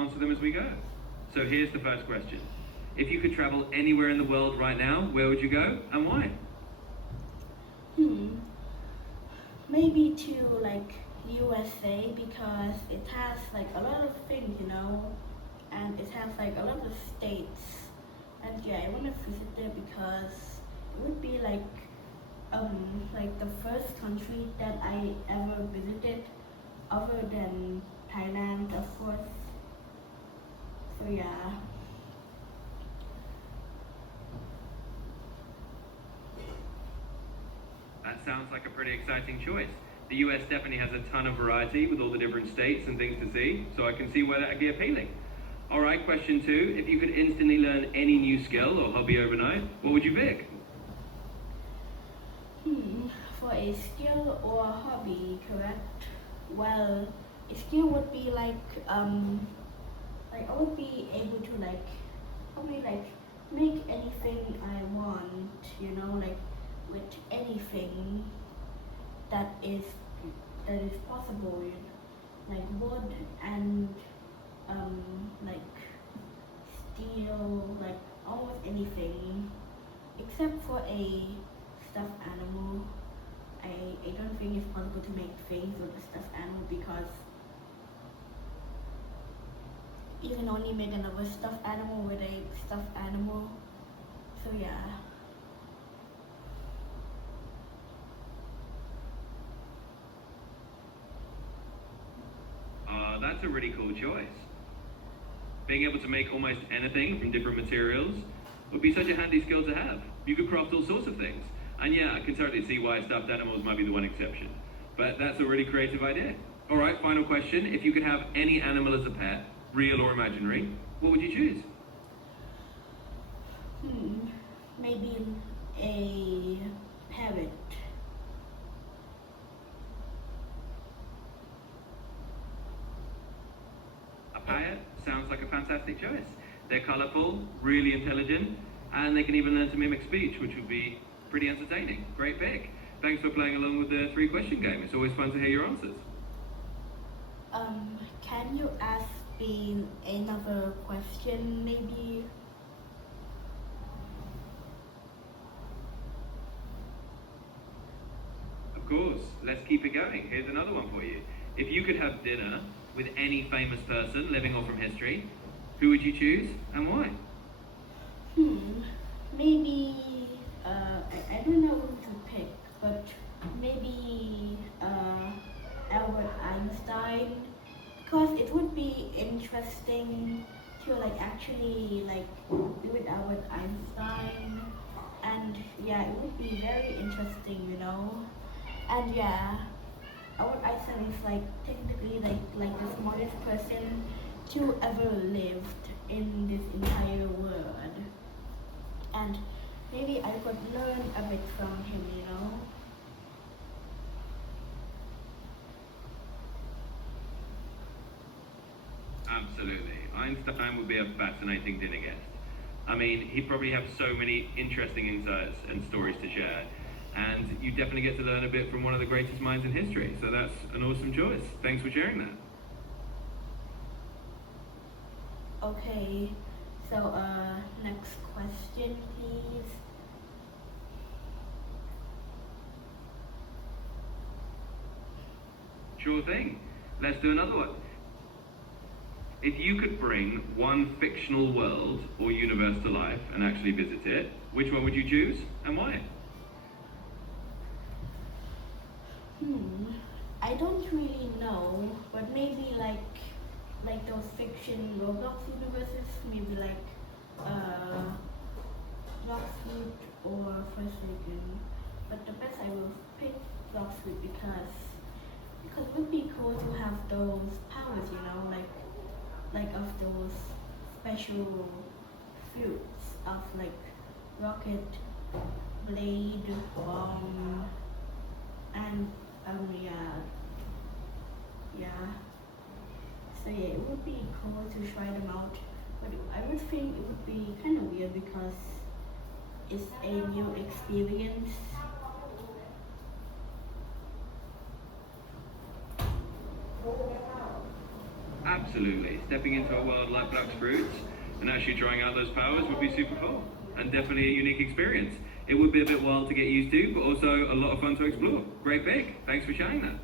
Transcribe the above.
answer them as we go. So here's the first question. If you could travel anywhere in the world right now, where would you go and why? Maybe to like USA because it has like a lot of things, and it has like a lot of states. And yeah, I want to visit there because it would be like the first country that I ever visited other than Thailand, of course. So yeah. That sounds like a pretty exciting choice. The US definitely has a ton of variety with all the different states and things to see, so I can see why that would be appealing. All right, question 2. If you could instantly learn any new skill or hobby overnight, what would you pick? For a skill or a hobby, correct? Well, a skill would be like I would be able to probably make anything I want, like with anything that is possible, like wood and like steel, like almost anything, except for a stuffed animal. I don't think it's possible to make things with a stuffed animal because you can only make another stuffed animal with a stuffed animal. So yeah. That's a really cool choice. Being able to make almost anything from different materials would be such a handy skill to have. You could craft all sorts of things. And yeah, I can totally see why stuffed animals might be the one exception. But that's a really creative idea. All right, final question. If you could have any animal as a pet, real or imaginary, what would you choose? Maybe a parrot. A parrot sounds like a fantastic choice. They're colourful, really intelligent, and they can even learn to mimic speech, which would be pretty entertaining. Great pick. Thanks for playing along with the 3-question game. It's always fun to hear your answers. Can you ask me another question, maybe? Of course. Let's keep it going. Here's another one for you. If you could have dinner with any famous person, living or from history, who would you choose and why? Maybe I don't know who to pick, but maybe Albert Einstein, because it would be interesting to actually be with Albert Einstein, and yeah, it would be very interesting, and yeah, Albert Einstein is technically the smartest person to ever lived in this entire world, and maybe I could learn a bit from him, Absolutely. Einstein would be a fascinating dinner guest. I mean, he'd probably have so many interesting insights and stories to share. And you definitely get to learn a bit from one of the greatest minds in history. So that's an awesome choice. Thanks for sharing that. Okay, so next question, please. Sure thing. Let's do another one. If you could bring one fictional world or universe to life and actually visit it, which one would you choose and why? I don't really know, but maybe like those fiction Roblox universes, maybe Rockford or Forsaken. But the best I will pick Rockford because it would be cool to have those powers, like of those special fruits of rocket, blade, bomb, and yeah. So yeah, it would be cool to try them out, but I would think it would be kind of weird because it's a new experience. Absolutely. Stepping into a world like Black's Fruits and actually trying out those powers would be super cool and definitely a unique experience. It would be a bit wild to get used to, but also a lot of fun to explore. Great pick. Thanks for sharing that.